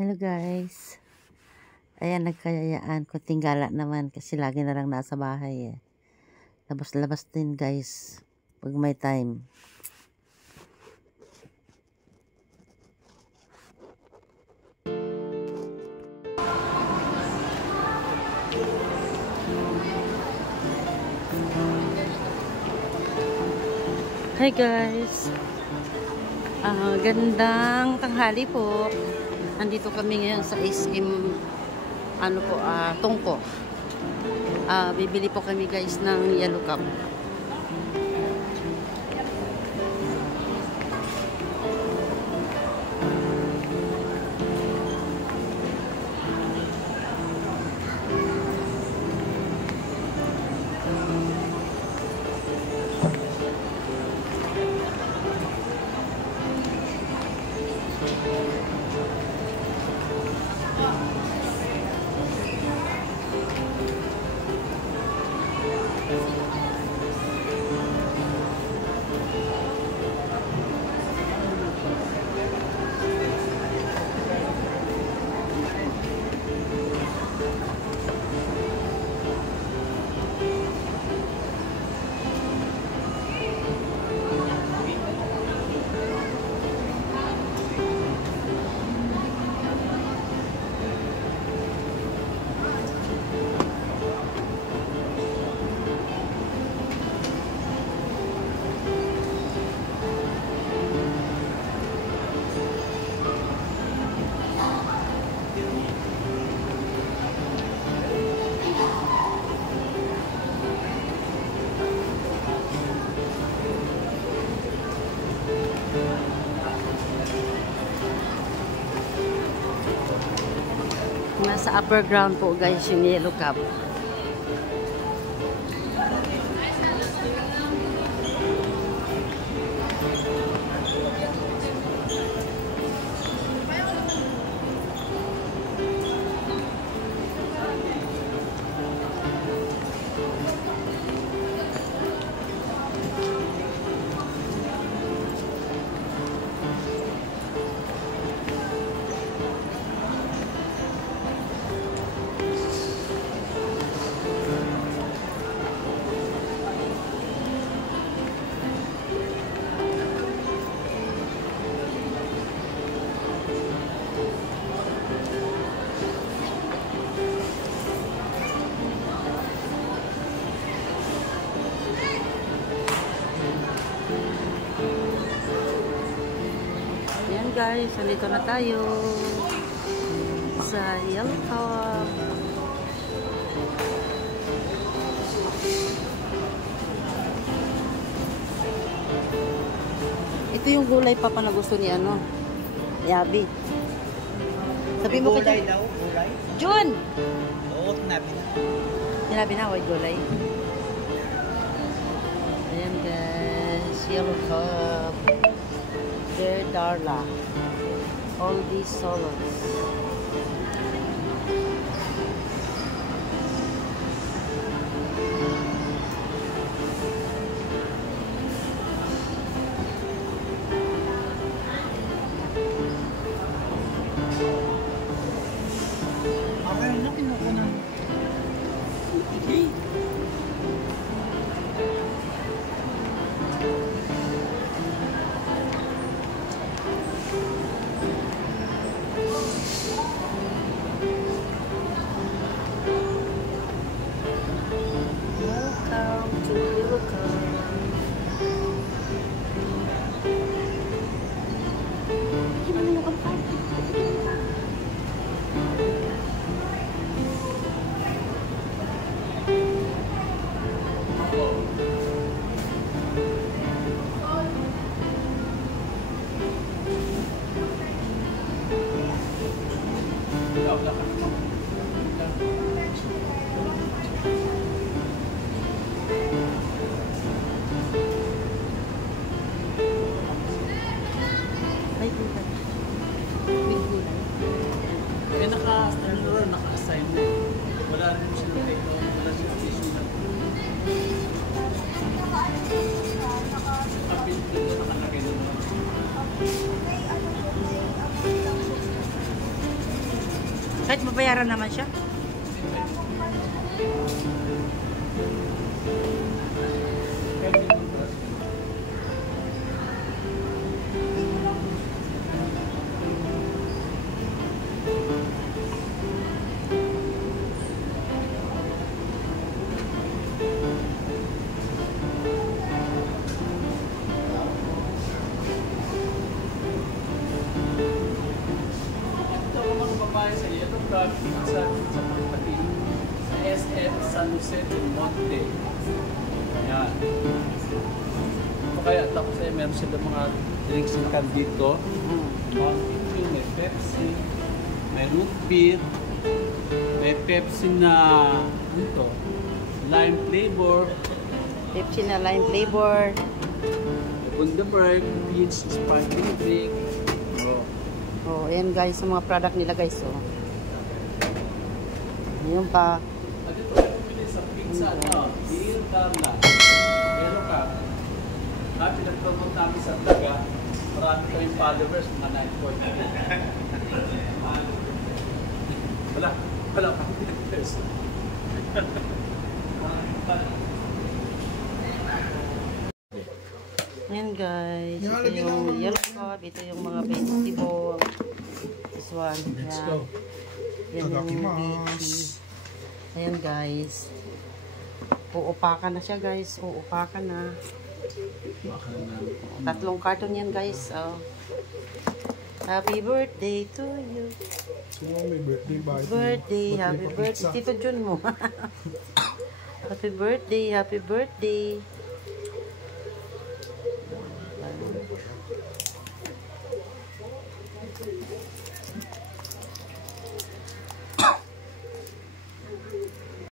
Hello guys. Ayan, nagkayayaan ko. Tinggala naman kasi lagi na lang nasa bahay eh. Labas-labas din guys. Pag may time. Hi guys. Gandang tanghali po. Nandito kami ngayon sa SM Tungko. Bibili po kami guys ng yellow cup. Nasa upper ground po guys yung yellow cup. Guys, nandito na tayo sa yellow cup. Ito yung gulay papa na gusto ni Yabi. Sabi mo ka gulay daw, gulay? Jun! Oo, tinabi na. Tinabi na, white gulay. Ayan guys, yellow cup. Dear Darla, all these solos. Okay, na kinukunan. Okay. Naka-assign na. Wala rin siya dito. Wala siya issue na. Kapit dito nakalagay naman. Kahit mabayaran naman siya. Sa pagpatin sa SM San Jose del Monte. Ayan. O kaya tapos ay meron sila mga drinks na kan dito. Mountain Dew, may Pepsi, may root beer, may Pepsi na ano to? Lime flavor, Pepsi na lime flavor. Bundaberg, Peach, sparkling drink. Oh, ayan guys, yung mga product nila guys, oh. Ayun pa. Dito kayo bumili sa pizza, no? Dear Carla. Pero ka, pinag-promote namin sa Taga, marami kayong followers, mga 9.8. Wala pa peso. Ayan guys, ito yung yellow cup, ito yung mga vegetable. This one, Let's yan. go. Yan yung veggie. Ayan guys. Uupakan na siya guys, uupakan na. Tatlong carton yan guys. Oh. Happy birthday to you. May birthday ba? Happy birthday. Tito Jun mo. Happy birthday, happy birthday.